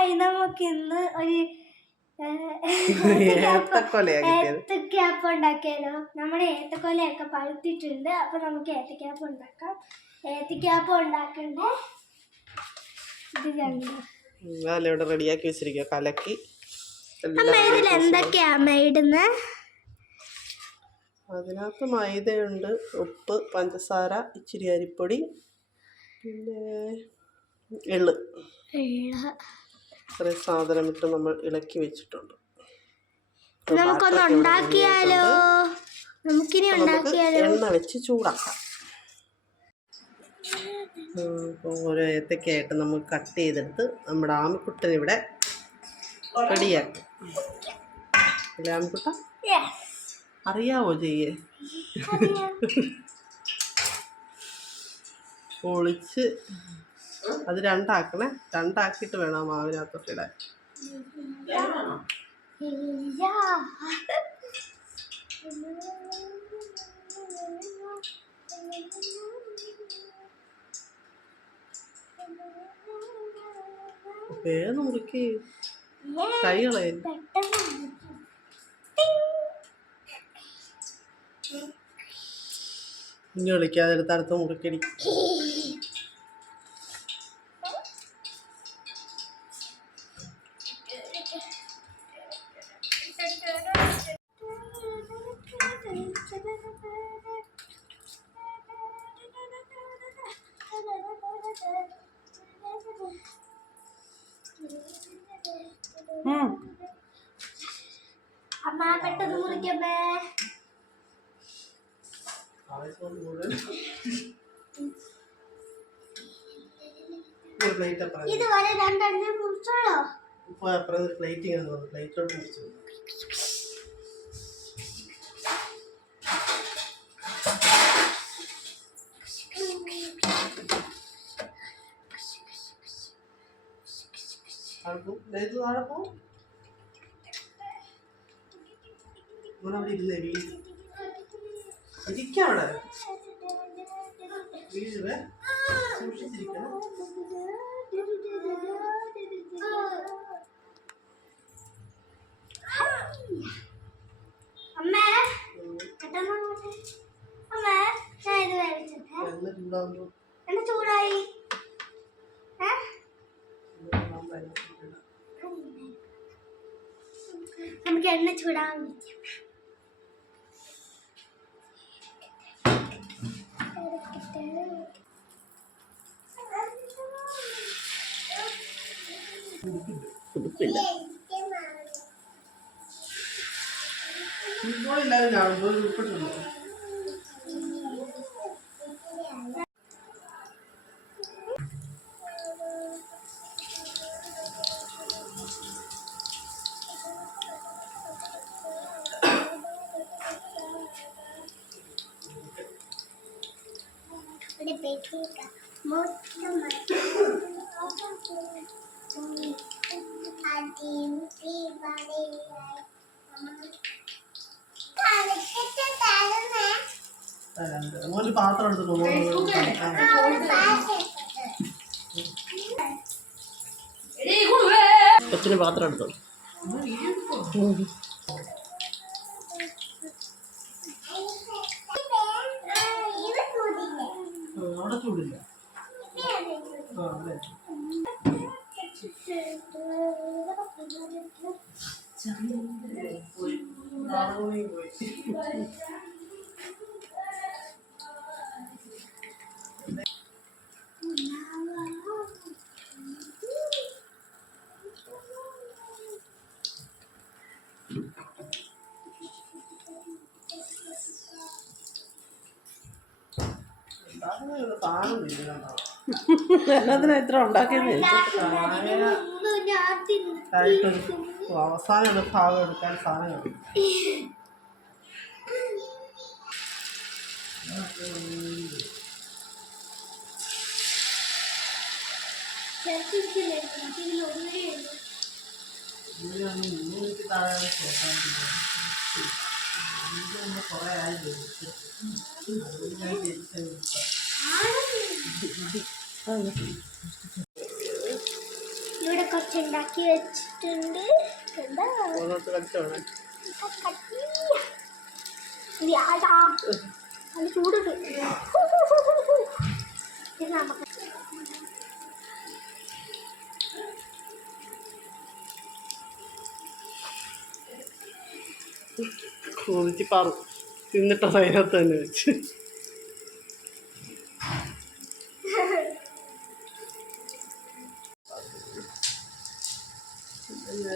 Hi നമുക്ക് ഇന്ന് ഒരു ഏത്തക്കാപ്പ് ഉണ്ടാക്കിയാലോ? നമ്മുടെ ഏത്തക്കൊലയൊക്കെ പഴുത്തിട്ടുണ്ട്. അപ്പൊ നമുക്ക് ഏത്തക്കാപ്പ് ഉണ്ടാക്കാം. ഏത്തക്കാപ്പ് ഉണ്ടാക്കണ്ടേ? ഇത് കണ്ടു? ഇവിടെ റെഡിയാക്കി വെച്ചിരിക്കുക കലക്കി അമ്മ ഇതിൽ എന്തൊക്കെയാ അമ്മ ഇടുന്നത് അതിനകത്ത് മൈദയുണ്ട് ഉപ്പ് പഞ്ചസാര ഇച്ചിരി അരിപ്പൊടി പിന്നെ എള്ള് ഇത്രയും സാധനം ഇട്ട് നമ്മൾ ഇളക്കി വെച്ചിട്ടുണ്ട്. നമുക്കൊന്ന് ഉണ്ടാക്കിയാലോ? നമുക്കിനി ഉണ്ടാക്കിയാലോ? എണ്ണ വെച്ച് ചൂടാക്കാം. ഓരോ ഏത്തക്കയായിട്ട് നമുക്ക് കട്ട് ചെയ്തെടുത്ത് നമ്മുടെ ആമിക്കുട്ടൻ ഇവിടെ റെഡിയാക്കും. അല്ലേ ആമിക്കുട്ട. അറിയാവോ ചെയ്യേ പൊളിച്ച് അത് രണ്ടാക്കണേ. രണ്ടാക്കിയിട്ട് വേണം മാവിനകത്തോട്ട് ഇടാൻ. വേഗം മുറുക്കി കൈ കളയരുത് പെട്ടെന്ന് ഇനി വിളിക്കാതെ അടുത്ത് മുറുക്കടി അമ്മ പെട്ടെന്ന് മുറിക്കമ്മേ. ഇതുവരെ രണ്ടെണ്ണം മുറിച്ചോളോ? ഇപ്പോൾ അപ്പുറം പ്ലേറ്റ് ഇങ്ങനെ പ്ലേറ്റോട്ട് മുറിച്ചു. പ്ലേറ്റ് താഴെ പോ ഇവിടെ അവിടെ ഇരുന്നേ വീട് ഇരിക്കാം അവിടെ. വീഴുവേ. സൂക്ഷിച്ചിരിക്കണം. അമ്മേ നമുക്ക് എണ്ണ ചൂടാൻ വെക്കാം ഉടുപ്പില്ല ഞാൻ പോയി ഉൾപ്പെട്ടിട്ടുണ്ടോ ഇവിടെ ബേക്കിംഗ് മൊത്തം ഒരു പാത്രം എടുത്തിട്ട് കൊച്ചിന് പാത്രം എടുത്തു? അവിടെ ചൂടില്ല ആ അതെ. നാല് പോയി. എന്നതിനാ ഇത്ര ഉണ്ടാക്കിയത് അവസാനം ഒരു ഭാഗം എടുക്കാൻ സാധനമാണ് മുന്നൂറ്റി താഴെ ചോദിക്കാൻ കുറച്ച് കുറേ ആയി ഇവിടെ കുറച്ചുണ്ടാക്കി വെച്ചിട്ടുണ്ട് എന്താ നല്ല ചൂടുണ്ട്. നമുക്ക് ചോദിച്ച് പാറു തിന്നിട്ടത് അതിനകത്ത് തന്നെ വെച്ച്. അതിനെ